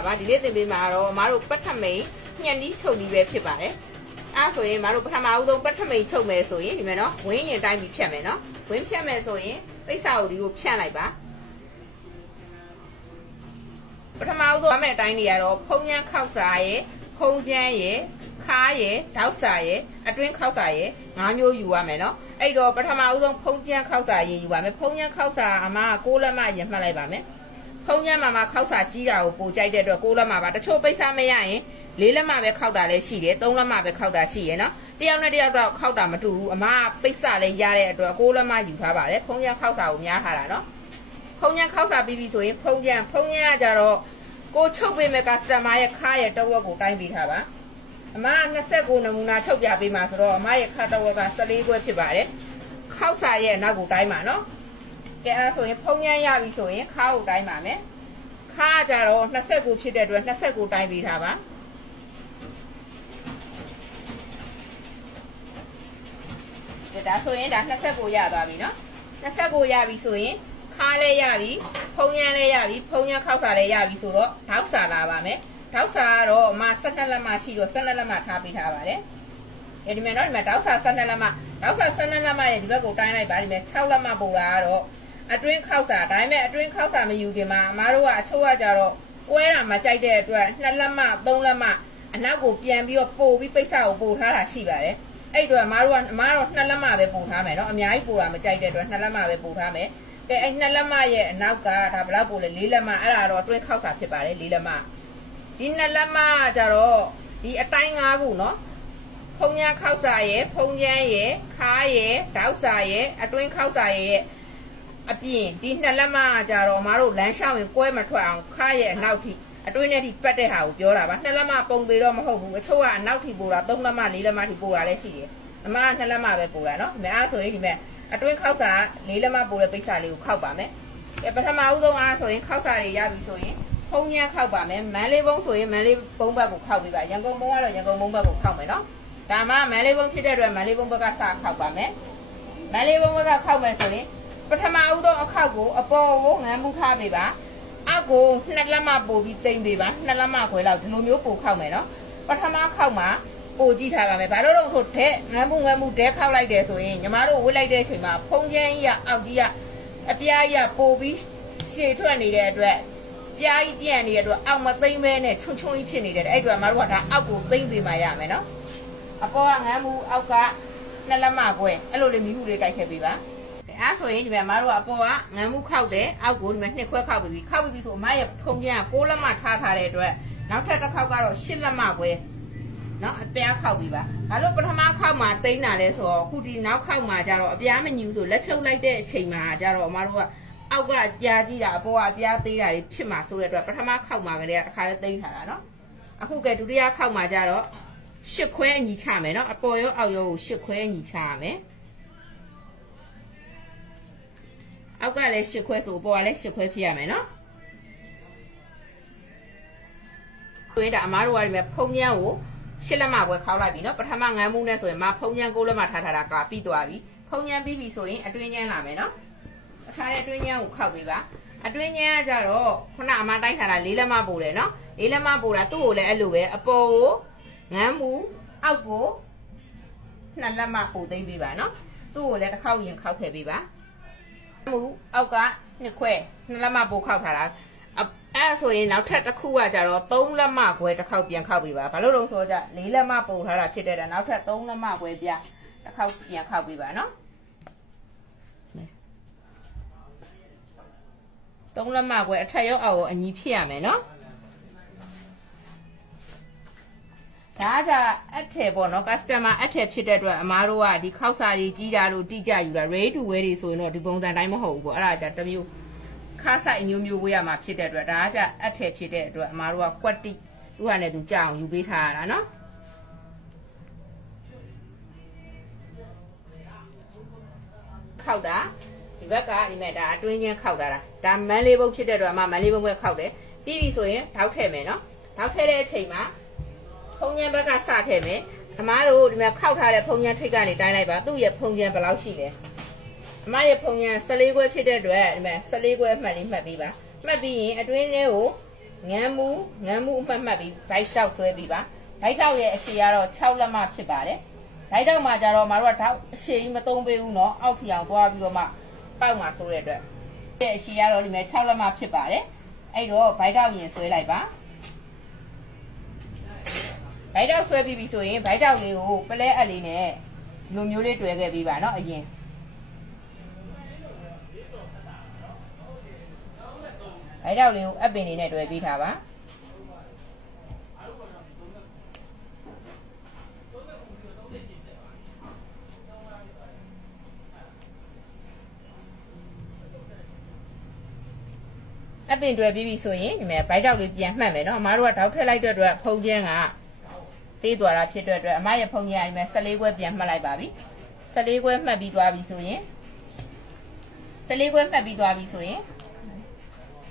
တာပါဒီနေ့သင်ပေးမှာတော့အမားတို့ပထမိန်ညှက်နီးချုပ်နီးပဲဖြစ်ပါတယ်အဲ့ဆိုရင်အမားတို့ပထမဦးဆုံးပထမိန်ချုပ်မယ်ဆိုရင်ဒီမှာနော်ဝင်းရင်တိုင်းပြီးဖြတ်မယ်နော်ဝင်းဖြတ်မယ်ဆိုရင်ပိတ်စာကိုဒီလိုဖြန့်လိုက်ပါပထမဦးဆုံးအတိုင်းတွေကတော့ဖုံးရမ်းခောက်စာရဲ့ဖုံးချမ်းရဲ့ခါရဲ့တောက်စာရဲ့အတွင်းခောက်စာရဲ့၅မျိုးယူရမယ်နော်အဲ့တော့ပထမဦးဆုံးဖုံးချမ်းခောက်စာရေးယူပါမယ်ဖုံးချမ်းခောက်စာအမက6လက်မရင်မှတ်လိုက်ပါမယ်ဖုံးချမ်းမှာခောက်စာကြီးတာကိုပိုကြိုက်တဲ့အတွက်6လက်မပါတချို့ပိတ်စာမရရင်4လက်မပဲခောက်တာလည်းရှိတယ်3လက်မပဲခောက်တာရှိရယ်နော်တယောက်နဲ့တယောက်တော့ခောက်တာမတူဘူးအမကပိတ်စာလည်းရတဲ့အတွက်6လက်မယူထားပါတယ်ဖုံးချမ်းခောက်စာကိုများထားတာနော်ဖုံးချမ်းခောက်စာပြီးပြီဆိုရင်ဖုံးချမ်းကကြတော့ကိုချုပ်ပေးမဲ့ကစတမာရဲ့ခါရဲ့တဝက်ကိုတိုင်းပေးထားပါအမ29နမူနာချုပ်ပြပေးမှာဆိုတော့အမရဲ့ခါတဝက်က14ခွဲဖြစ်ပါတယ်ခောက်စာရဲ့နောက်ကိုတိုင်းပါနော်ကဲအဲ့ဆိုရင်ဖုံးချမ်းရပြီဆိုရင်ခါကိုတိုင်းပါမယ်ခါကြတော့29ဖြစ်တဲ့အတွက်29တိုင်းပေးထားပါဒါဆိုရင်ဒါ29ရသွားပြီနော်29ရပြီဆိုရင်ခါလည်းရပြီဖုံးချမ်းလည်းရပြီဖုံးချမ်းခောက်စာလည်းရပြီဆိုတော့ထောက်စာလာပါမယ်ထောက်စာကတော့အမ12လက်မရှိတော့12လက်မထားပေးထားပါတယ်ဒီမှာတော့ဒီမှာထောက်စာ12လက်မထောက်စာ12လက်မရဲ့ဒီဘက်ကိုတိုင်းလိုက်ပါဒီမှာ6လက်မပို့တာကတော့အတွင်းခောက်စာဒါပေမဲ့အတွင်းခောက်စာမယူခင်မှာအမတို့ကအချို့ကကြတော့ကွဲတာမကြိုက်တဲ့အတွက်2လက်မ3လက်မအနောက်ကိုပြန်ပြီးတော့ပို့ပြီးပိတ်စာကိုပို့ထားတာရှိပါတယ်အဲ့အတွက်အမတို့2လက်မပဲပို့ထားမယ်နော်အများကြီးပို့တာမကြိုက်တဲ့အတွက်2လက်မပဲပို့ထားမယ်ကဲအဲ့2လက်မရဲ့အနောက်ကဒါဘယ်လောက်ပို့လဲ4လက်မအဲ့ဒါတော့အတွင်းခောက်စာဖြစ်ပါတယ်4လက်မဒီ2လက်မကြတော့ဒီအတိုင်း5ခုနော်ဖုံးချမ်းခောက်စာရဲ့ဖုံးချမ်းရဲ့ခါရဲ့တောက်စာရဲ့အတွင်းခောက်စာရဲ့အပြင်ဒီ2လက်မကြတော့အမတို့လမ်းလျှောက်ရင်ကွဲမထွက်အောင်ခါရဲ့အနောက်ထိအတွင်းနဲ့ထိပတ်တဲ့ဟာကိုပြောတာပါ2လက်မပုံသေးတော့မဟုတ်ဘူးအချို့ကအနောက်ထိပို့တာ3လက်မ4လက်မထိပို့တာလည်းရှိတယ်အမက2လက်မပဲပို့တာနော်ဒါဆိုရင်ဒီမဲ့အတွင်းခောက်စာ4လက်မပို့တဲ့ပိတ်စာလေးကိုခောက်ပါမယ်ပထမဦးဆုံးအားဆိုရင်ခောက်စာတွေရပြီဆိုရင်ဖုံးချမ်းခောက်ပါမယ်မန်းလေးဘုံဆိုရင်မန်းလေးဘုံဘက်ကိုခောက်ပေးပါရန်ကုန်ဘုံကတော့ရန်ကုန်ဘုံဘက်ကိုခောက်မယ်နော်ဒါမှမန်းလေးဘုံဖြစ်တဲ့အတွက်မန်းလေးဘုံဘက်ကစခောက်ပါမယ်မန်းလေးဘုံဘက်ကခောက်မယ်ဆိုရင်ပထမဦးဆုံးအခောက်ကိုအပေါ်ကိုငန်းမှုထားပေးပါအောက်ကို2လက်မပို့ပြီးတိမ့်ပေးပါ2လက်မခွဲလောက်ဒီလိုမျိုးပို့ခောက်မယ်နော်ပထမခောက်မှာပို့ကြည့်ထားပါမယ်ဘာလို့လဲဆိုတဲ့ငန်းမှုဒဲခောက်လိုက်တယ်ဆိုရင်ညီမတို့ဝစ်လိုက်တဲ့အချိန်မှာဖုံးချမ်းကြီးကအောက်ကြီးကအပြားကြီးကပို့ပြီးရှည်ထွက်နေတဲ့အတွက်ပြားကြီးပြန့်နေတဲ့အတွက်အောက်မသိမ့်မဲနဲ့ခြုံကြီးဖြစ်နေတယ်အဲ့အတွက်မတို့ကဒါအောက်ကိုသိမ့်ပေးမှရမယ်နော်အပေါ်ကငန်းမှုအောက်က2လက်မခွဲအဲ့လိုလေးမိမှုလေးတိုက်ခဲ့ပေးပါအဲ့ဆိုရင်ဒီမှာမတို့ကအပေါ်ကငန်းမှုခောက်တယ်အောက်ကိုဒီမှာ2ခွဲခောက်ပြီးပြီခောက်ပြီးဆိုအမရဲ့ဖုံးချမ်းက6လက်မထားထားတဲ့အတွက်နောက်ထပ်တစ်ခေါက်ကတော့8လက်မခွဲနော်အပြားခောက်ပြီးပါဘာလို့ပထမခောက်မှာတိမ့်တာလဲဆိုတော့ခုဒီနောက်ခောက်မှာကျတော့အပြားမညူဆိုလက်ချုပ်လိုက်တဲ့အချိန်မှာကျတော့အမတို့ကအောက်ကကြားကြည့်တာအပေါ်ကအပြားသေးတာတွေဖြစ်မှာဆိုတဲ့အတွက်ပထမခောက်မှာကလေးကတစ်ခါလေးတိမ့်ထားတာနော်အခုကဒုတိယခောက်မှာကျတော့8ခွဲအညီချမယ်နော်အပေါ်ရောအောက်ရောကို8ခွဲအညီချရမယ်အောက်ကလည်း8ခွဲဆိုအပေါ်ကလည်း8ခွဲဖြစ်ရမယ်နော်ဆိုရင်ဒါအမားတို့ကဒီမှာဖုံးချမ်းကို8လက်မပွဲခောက်လိုက်ပြီနော်ပထမငန်းမှုနဲ့ဆိုရင်မဖုံးချမ်း6လက်မထားထားတာကပြီးသွားပြီဖုံးချမ်းပြီးပြီဆိုရင်အတွင်းချမ်းလာမယ်နော်အခါရဲ့အတွင်းချမ်းကိုခောက်ပေးပါအတွင်းချမ်းကကြတော့ခုနအမတိုက်ထားတာ4လက်မပို့တယ်နော်4လက်မပို့တာသူ့ကိုလည်းအဲ့လိုပဲအပေါ်ကိုငန်းမှုအောက်ကို2လက်မပို့သိမ့်ပေးပါနော်သူ့ကိုလည်းတစ်ခေါက်ရင်ခောက်ထည့်ပေးပါငန်းမှုအောက်က2ခွဲ2လက်မပို့ခောက်ထားတာအဲ့ဆိုရင်နောက်ထပ်တစ်ခုကကြတော့3လက်မခွဲတစ်ခေါက်ပြန်ခောက်ပေးပါဘာလို့လဲဆိုတော့4လက်မပို့ထားတာဖြစ်တဲ့အတွက်နောက်ထပ်3လက်မခွဲပြန်တစ်ခေါက်ပြန်ခောက်ပေးပါနော်3လက်မခွဲအထက်ရောအောက်ရောအညီဖြစ်ရမယ်နော်ဒါကြအထည်ပေါ့နော် customer အထည်ဖြစ်တဲ့အတွက်အမားတို့ကဒီခောက်စာတွေကြီးတာတို့တိကျယူတာ ready to wear တွေဆိုရင်တော့ဒီပုံစံတိုင်းမဟုတ်ဘူးပေါ့အဲ့ဒါကြတစ်မျိုးခါဆိုင်မျိုးဝေးရမှာဖြစ်တဲ့အတွက်ဒါကြအထည်ဖြစ်တဲ့အတွက်အမားတို့ကကွက်တိသူ့ဟာနဲ့သူကြအောင်ယူပေးထားရတာနော်ခောက်တာဒီဘက်ကဒီမဲ့ဒါအတွင်းချင်းခောက်တာဒါမန်းလေးဘုတ်ဖြစ်တဲ့အတွက်အမမန်းလေးဘုတ်ပဲခောက်တယ်ပြီးပြီဆိုရင်ထောက်ထည့်မယ်နော်ထောက်ထည့်တဲ့အချိန်မှာဖုံးချမ်းဘက်ကစထည့်မယ်အမားတို့ဒီမှာခောက်ထားတဲ့ဖုံးချမ်းထိတ်ကနေတိုင်းလိုက်ပါသူ့ရဲ့ဖုံးချမ်းဘယ်လောက်ရှိလဲအမရဲ့ဖုံးချမ်း14ခွဲဖြစ်တဲ့အတွက်ဒီမှာ14ခွဲအမှတ်လေးမှတ်ပြီးပါမှတ်ပြီးရင်အတွင်းထဲကို ငန်းမှုအမှတ်ပြီးဘိုက်တောက်ဆွဲပြီးပါဘိုက်တောက်ရဲ့အရှည်ကတော့6လက်မဖြစ်ပါတယ်ဘိုက်တောက်မှာကျတော့မတို့ကတောက်အရှည်ကြီးမသုံးပေးဘူးเนาะအောက်ထီအောင်သွားပြီးတော့မှပေါက်မှာဆိုတဲ့အတွက်အရှည်ကတော့ဒီမဲ့6လက်မဖြစ်ပါတယ်အဲ့တော့ဘိုက်တောက်ရင်ဆွဲလိုက်ပါဘိုက်တောက်ဆွဲပြီးပြီဆိုရင်ဘိုက်တောက်လေးကိုပလဲအပ်လေးနဲ့လိုမျိုးလေးတွေ့ခဲ့ပြီးပါเนาะအရင်ဘိုက်တောက်လေးကိုအပ်ပင်လေးနဲ့တွေ့ပြီးထားပါအပင်တွေ့ပြီးပြီဆိုရင်ဒီမဲ့ဘိုက်တောက်လေးပြန်မှတ်မယ်เนาะအမားတို့ကတောက်ထည့်လိုက်တဲ့အတွက်ဖုံးခြင်းကသေးသွားတာဖြစ်တဲ့အတွက်အမရဲ့ဖုံးခြင်းကဒီမဲ့14ခွဲပြန်မှတ်လိုက်ပါပြီ14ခွဲမှတ်ပြီးသွားပြီဆိုရင်14ခွဲမှတ်ပြီးသွားပြီဆိုရင်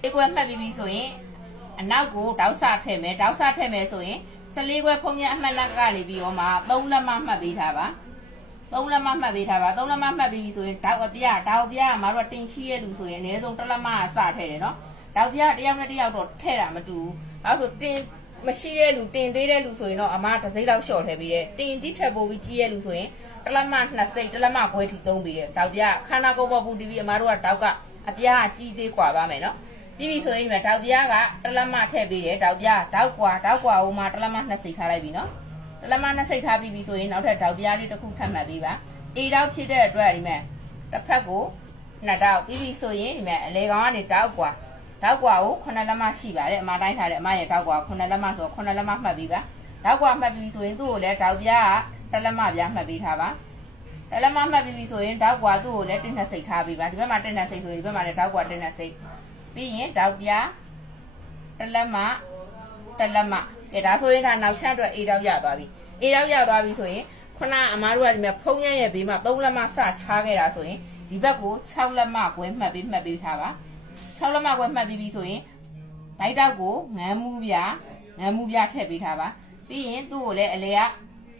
14ခွဲမှတ်ပြီးပြီဆိုရင်အနောက်ကိုတောက်ဆထည့်မယ်တောက်ဆထည့်မယ်ဆိုရင်14ခွဲဖုံးခြင်းအမှတ်လက်ကနေပြီးတော့မှ3လက်မမှတ်ပေးထားပါ3လက်မမှတ်ပေးထားပါ3လက်မမှတ်ပြီးပြီဆိုရင်တောက်အပြအမတို့ကတင်ရှိရလူဆိုရင်အနည်းဆုံး1လက်မအစထည့်တယ်เนาะတောက်ပြတယောက်နဲ့တယောက်တော့ထဲ့တာမတူဘူး။ဒါဆိုတင်မရှိတဲ့လူတင်သေးတဲ့လူဆိုရင်တော့အမတစ်စိမ့်လောက်လျှော့ထည့်ပြီးတဲ့တင်တိထက်ပိုပြီးကြီးရဲ့လူဆိုရင်တစ်လက်မ2စိမ့်တစ်လက်မခွဲထိသုံးပြီးတဲ့တောက်ပြခန္ဓာကိုယ်ပေါ်ပူတည်ပြီးအမတို့ကတောက်ကအပြားကြီးသေးกว่าပါမယ်နော်။ပြီးပြီဆိုရင်ဒီမှာတောက်ပြကတစ်လက်မထည့်ပြီးတဲ့တောက်ကွာဟိုမှာတစ်လက်မ2စိမ့်ထားလိုက်ပြီနော်။တစ်လက်မ2စိမ့်ထားပြီးပြီဆိုရင်နောက်ထပ်တောက်ပြလေးတစ်ခုထပ်မှတ်ပြီးပါ။အေတောက်ဖြစ်တဲ့အတွက်ဒီမှာတစ်ဖက်ကို2တောက်ပြီးပြီဆိုရင်ဒီမှာအလေကောင်ကနေတောက်ကွာကို9လက်မရှိပါတယ်အမတိုင်းထားတယ်အမရဲ့တောက်ကွာ9လက်မဆို9လက်မမှတ်ပြီးပါတောက်ကွာမှတ်ပြီးဆိုရင်သူ့ကိုလည်းတောက်ပြားက1လက်မပြားမှတ်ပြီးထားပါ1လက်မမှတ်ပြီးဆိုရင်တောက်ကွာသူ့ကိုလည်း1နဲ့စိတ်ထားပြီးပါဒီဘက်မှာ1နဲ့စိတ်ဆိုရင်ဒီဘက်မှာလည်းတောက်ကွာ1နဲ့စိတ်ပြီးရင်တောက်ပြား1လက်မကဲဒါဆိုရင်ဒါနောက်ချက်အတွက်အေးတောက်ရသွားပြီအေးတောက်ရသွားပြီဆိုရင်ခုနအမားတို့ကဒီမှာဖုံးရရဲ့ဘေးမှာ3လက်မစချားခဲ့တာဆိုရင်ဒီဘက်ကို6လက်မခွဲမှတ်ပြီးထားပါ6လက်မခွဲမှတ်ပြီးပြီဆိုရင်ဘိုက်တောက်ကိုငန်းမှုပြထည့်ပေးထားပါပြီးရင်သူ့ကိုလည်းအလေက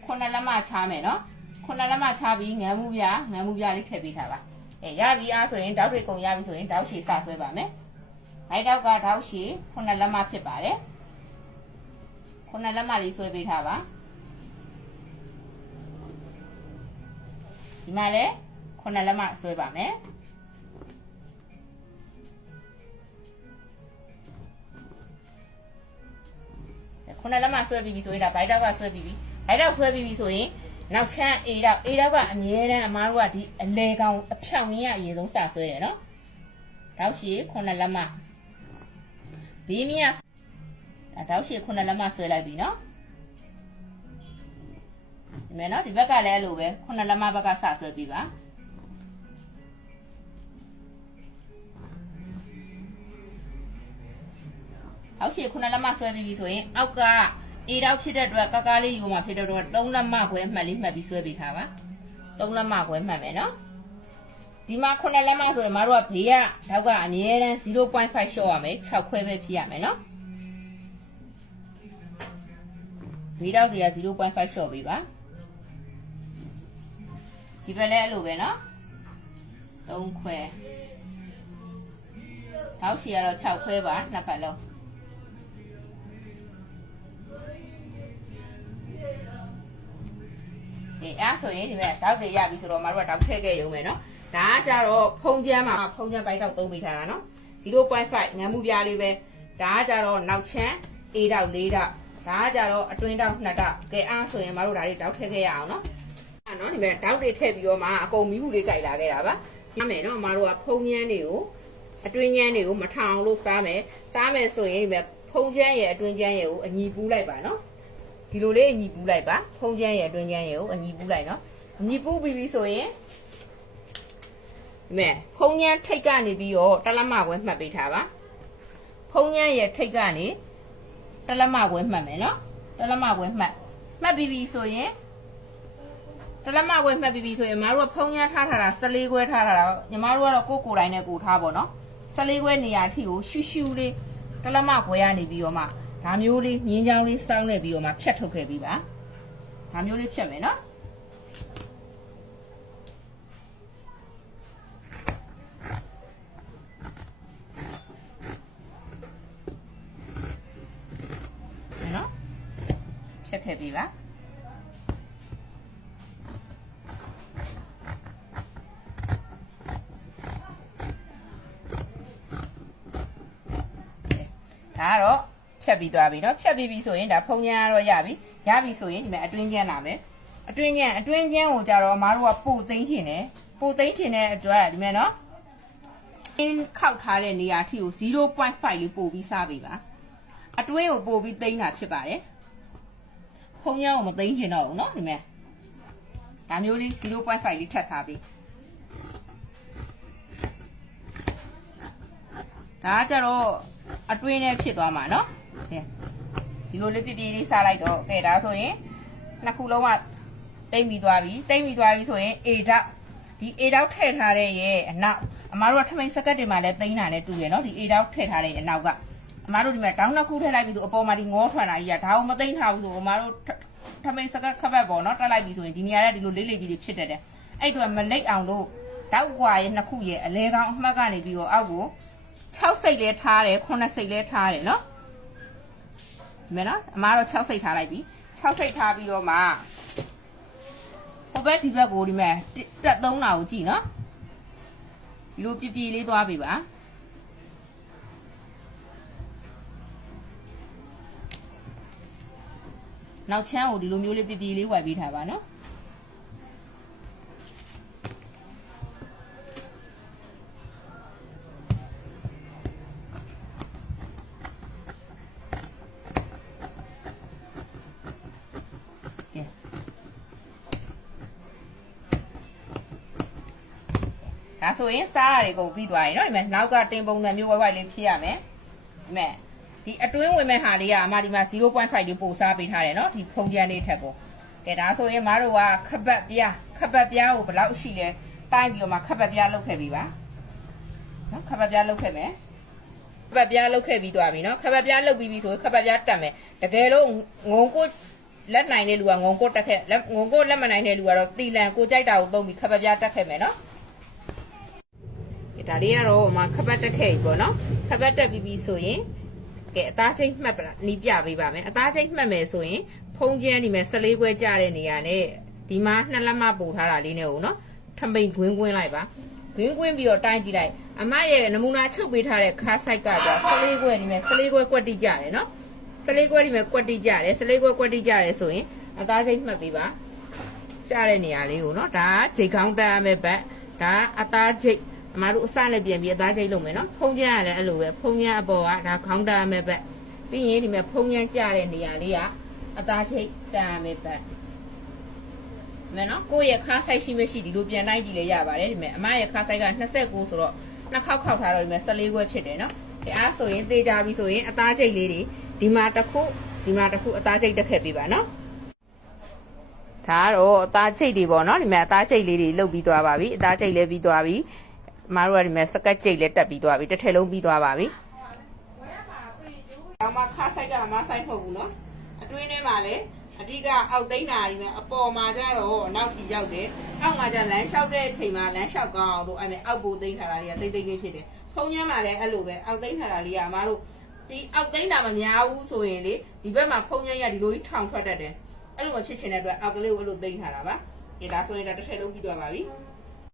9လက်မချားမယ်နော်9လက်မချားပြီးငန်းမှုပြလေးထည့်ပေးထားပါရပြီအားဆိုရင်တောက်တွေကုန်ရပြီဆိုရင်တောက်ရှည်စဆွဲပါမယ်ဘိုက်တောက်ကတောက်ရှည်9လက်မဖြစ်ပါတယ်9လက်မလေးဆွဲပေးထားပါဒီမှာလည်း9လက်မဆွဲပါမယ်ခုနလက်မဆွဲပြီးပြီဆိုရင်ဒါဘိုက်တောက်ကဆွဲပြီးပြီဘိုက်တောက်ဆွဲပြီးပြီဆိုရင်နောက်ချမ်းအေးတောက်ကအမြဲတမ်းအမားတို့ကဒီအလဲကောင်အဖြောင်ရင်းကအရင်ဆုံးစဆွဲတယ်နော်တောက်ရှည်ခုနလက်မဘေးမြဒါတောက်ရှည်ခုနလက်မဆွဲလိုက်ပြီနော်ဒီမဲ့နော်ဒီဘက်ကလည်းအဲ့လိုပဲခုနလက်မဘက်ကစဆွဲပြီးပါအောက်ရှည်ခုနလက်မဆွဲပြီးပြီဆိုရင်အောက်ကအေးတောက်ဖြစ်တဲ့အတွက်ကကားလေးယူမှာဖြစ်တဲ့အတွက်3လက်မခွဲမှတ်လေးမှတ်ပြီးဆွဲပေးထားပါ3လက်မခွဲမှတ်မယ်နော်ဒီမှာခုနလက်မဆိုရင်မတို့ကဘေးကတောက်ကအမြဲတမ်း 0.5 ရှော့ရမယ်6ခွဲပဲဖြစ်ရမယ်နော်ဘေးတောက်တွေက 0.5 ရှော့ပေးပါဒီဘက်လည်းအဲ့လိုပဲနော်3ခွဲအောက်ရှည်ကတော့6ခွဲပါနှစ်ဖက်လုံးအဲ့ဆိုရင်ဒီမဲ့တောက်တွေရပြီဆိုတော့မတို့ကတောက်ထည့်ခဲ့ရုံပဲเนาะဒါကကြတော့ဖုံးချမ်းမှာဖုံးချမ်းပိုက်တောက်သုံးပေးထားတာเนาะ 0.5 ငန်းမှုပြားလေးပဲဒါကကြတော့နောက်ချမ်းအေးတောက်4တောက်ဒါကကြတော့အတွင်းတောက်2တောက်ကဲအားဆိုရင်မတို့ဒါလေးတောက်ထည့်ခဲ့ရအောင်เนาะအဲ့เนาะဒီမဲ့တောက်တွေထည့်ပြီးတော့မှအကုန်မီးဘူးလေးကြိုက်လာခဲ့တာပါရမယ်เนาะမတို့ကဖုံးချမ်းတွေကိုအတွင်းချမ်းတွေကိုမထောင်လို့စားမယ်ဆိုရင်ဒီမဲ့ဖုံးချမ်းရဲ့အတွင်းချမ်းရဲ့ကိုအညီပူးလိုက်ပါเนาะဒီလိုလေးအညီပူးလိုက်ပါဖုံးချမ်းရဲ့အတွင်းချမ်းရဲ့ကိုအညီပူးလိုက်နော်အညီပူးပြီးပြီဆိုရင်ဒီမဲ့ဖုံးချမ်းထိတ်ကနေပြီးတော့တလက်မခွဲမှတ်ပေးထားပါဖုံးချမ်းရဲ့ထိတ်ကနေတလက်မခွဲမှတ်မယ်နော်တလက်မခွဲမှတ်ပြီးပြီဆိုရင်တလက်မခွဲမှတ်ပြီးပြီဆိုရင်ညီမတို့ကဖုံးချမ်းထားတာ14ခွဲထားတာညီမတို့ကတော့ကိုယ်တိုင်းနဲ့ကိုထားပါတော့14ခွဲနေရာအထိကိုရှူရှူလေးတလက်မခွဲရနေပြီးတော့မှဒါမျိုးလေးမြင်းချောင်းလေးစောင်းနေပြီးတော့မှဖြတ်ထုတ်ခဲ့ပြီးပါဒါမျိုးလေးဖြတ်မယ်နော် ဖြတ်ခဲ့ပြီပါဒါကတော့ဖြတ်ပြီးသွားပြီเนาะဖြတ်ပြီးပြီဆိုရင်ဒါဖုံညာကတော့ရပြီဆိုရင်ဒီမှာအတွင်းကျန်းလာမယ်အတွင်းကျန်းကိုကြတော့အမားတို့ကပို့သိမ်းချင်တယ်ပို့သိမ်းချင်တဲ့အတွက်ဒီမှာเนาะခောက်ထားတဲ့နေရာထိကို 0.5 လေးပို့ပြီးစားပေးပါအတွင်းကိုပို့ပြီးသိမ်းတာဖြစ်ပါတယ်ဖုံညာကိုမသိမ်းချင်တော့ဘူးเนาะဒီမှာဒါမျိုးလေး 0.5 လေးထပ်စားပေးဒါကြတော့အတွင်းနဲ့ဖြစ်သွားမှာเนาะဒီလိုလေးပြပြလေးစားလိုက်တော့ကဲဒါဆိုရင်နှစ်ခုလုံးကတိမ့်ပြီးသွားပြီဆိုရင် A တောက်ဒီ A တောက်ထည့်ထားတဲ့ရဲ့အနောက်အမားတို့ကထမိန်စကတ်တွေမှာလည်းသိမ်းတာနဲ့တူတယ်เนาะဒီ A တောက်ထည့်ထားတဲ့အနောက်ကအမားတို့ဒီမှာတောင်းနှစ်ခုထည့်လိုက်ပြီးဆိုအပေါ်မှာဒီငေါထွက်တာကြီးကဒါကိုမသိမ်းထားဘူးဆိုအမားတို့ထမိန်စကတ်ခပတ်ပေါ့เนาะတက်လိုက်ပြီးဆိုရင်ဒီနေရာကဒီလိုလေးလေးကြီးတွေဖြစ်တတ်တယ်အဲ့တော့မလိတ်အောင်လို့တောက်ကွာရဲ့နှစ်ခုရဲ့အလဲကောင်းအမှတ်ကနေပြီးတော့အောက်ကို6စိတ်လဲထားတယ်9စိတ်လဲထားတယ်เนาะမယ်နော်အမားတော့6စိတ်ထားလိုက်ပြီ6စိတ်ထားပြီးတော့မှဟိုဘက်ဒီဘက်ကိုဒီမဲ့တက်3တာကိုကြည့်နော်ဒီလိုပြပြလေးသွားပြီပါနောက်ချမ်းကိုဒီလိုမျိုးလေးပြပြလေးဝယ်ပေးထားပါနော်ဒါဆိုရင်စားရတယ်ကုန်ပြီးသွားပြီเนาะဒီမှာနောက်ကတင်ပုံစံမျိုးဝိုက်လေးဖြည့်ရမယ်ဒီမဲ့ဒီအတွင်းဝင်မဲ့ဟာလေးကအမဒီမှာ 0.5 လေးပို့စားပေးထားတယ်เนาะဒီဖုံကျန်းလေးထက်ကိုကဲဒါဆိုရင်မတို့ကခပတ်ပြားကိုဘယ်လောက်ရှိလဲတိုင်းပြီးတော့မှခပတ်ပြားလုပ်ခဲ့ပြီပါเนาะခပတ်ပြားလုပ်ခဲ့မယ်ခပတ်ပြားလုပ်ခဲ့ပြီးသွားပြီเนาะခပတ်ပြားလုပ်ပြီးပြီဆိုရင်ခပတ်ပြားတက်မယ်တကယ်လို့ငုံကိုလက်နိုင်တဲ့လူကငုံကိုတက်ခဲ့ငုံကိုလက်မနိုင်တဲ့လူကတော့တီလန်ကိုကြိုက်တာကိုသုံးပြီးခပတ်ပြားတက်ခဲ့မယ်เนาะဒါလေးကတော့မှခပတ်တက်ခဲ့ပြီပေါ့နော်ခပတ်တက်ပြီးဆိုရင်ကဲအသားချိတ်မှတ်ပါနီးပြပေးပါမယ်အသားချိတ်မှတ်မယ်ဆိုရင်ဖုံးကျန်းဒီမဲ့14ခွဲကျတဲ့နေရာနဲ့ဒီမှာ2လက်မပို့ထားတာလေးနဲ့ကိုနော်ထမိန်ခွင်းလိုက်ပါခွင်းပြီးတော့တိုင်းကြည့်လိုက်အမရဲ့နမူနာချုပ်ပေးထားတဲ့ခါးဆိုင်ကကြာ14ခွဲဒီမဲ့14ခွဲကွက်တိကြတယ်နော်14ခွဲဒီမဲ့ကွက်တိကြတယ်14ခွဲကွက်တိကြတယ်ဆိုရင်အသားချိတ်မှတ်ပေးပါကျတဲ့နေရာလေးကိုနော်ဒါဂျိတ်ခေါင်းတက်ရမယ့်ဘက်ဒါအသားချိတ်အမတို့အစနဲ့ပြန်ပြီးအသားချိတ်လုပ်မယ်နော်ဖုံးကျန်းရတယ်အဲ့လိုပဲဖုံးကျန်းအပေါ်ကဒါခေါင်းတာမဲ့ဘက်ပြီးရင်ဒီမဲ့ဖုံးကျန်းကျတဲ့နေရာလေးကအသားချိတ်တာမဲ့ဘက်မယ်နော်ကိုယ့်ရဲ့ခါးဆိုင်ရှိမရှိဒီလိုပြန်လိုက်ကြည့်လေရပါတယ်ဒီမဲ့အမရဲ့ခါးဆိုင်က29ဆိုတော့နှစ်ခေါက်ခောက်ထားတော့ဒီမဲ့14ခွဲဖြစ်တယ်နော်ဒီအားဆိုရင်သေချာပြီဆိုရင်အသားချိတ်လေးတွေဒီမှာတစ်ခုအသားချိတ်တက်ခဲ့ပေးပါနော်ဒါကတော့အသားချိတ်တွေပေါ့နော်ဒီမဲ့အသားချိတ်လေးတွေလုတ်ပြီးသွားပါပြီအသားချိတ်လည်းပြီးသွားပြီအမားတို့ကဒီမဲ့စကတ်ကျိတ်လည်းတက်ပြီးသွားပြီတစ်ထည်လုံးပြီးသွားပါပြီ။ဒါမှခါဆိုင်ကမဆိုင်မဟုတ်ဘူးနော်။အတွင်းထဲမှာလည်းအဓိကအောက်သိမ်းတာဒီမဲ့အပေါ်မှာကျတော့နောက်ကြီးရောက်တယ်။အောက်မှာကျလမ်းလျှောက်တဲ့အချိန်မှာလမ်းလျှောက်ကောင်းအောင်တို့အဲ့မဲ့အောက်ပိုသိမ်းထားတာလေးကတိတ်လေးဖြစ်တယ်။ဖုံးရမ်းမှာလည်းအဲ့လိုပဲအောက်သိမ်းထားတာလေးကအမားတို့ဒီအောက်သိမ်းတာမများဘူးဆိုရင်လေဒီဘက်မှာဖုံးရမ်းရဒီလိုကြီးထောင်ထွက်တတ်တယ်။အဲ့လိုမဖြစ်ချင်တဲ့အတွက်အောက်ကလေးကိုအဲ့လိုသိမ်းထားတာပါ။ဒီဒါဆိုရင်ဒါတစ်ထည်လုံးပြီးသွားပါပြီ။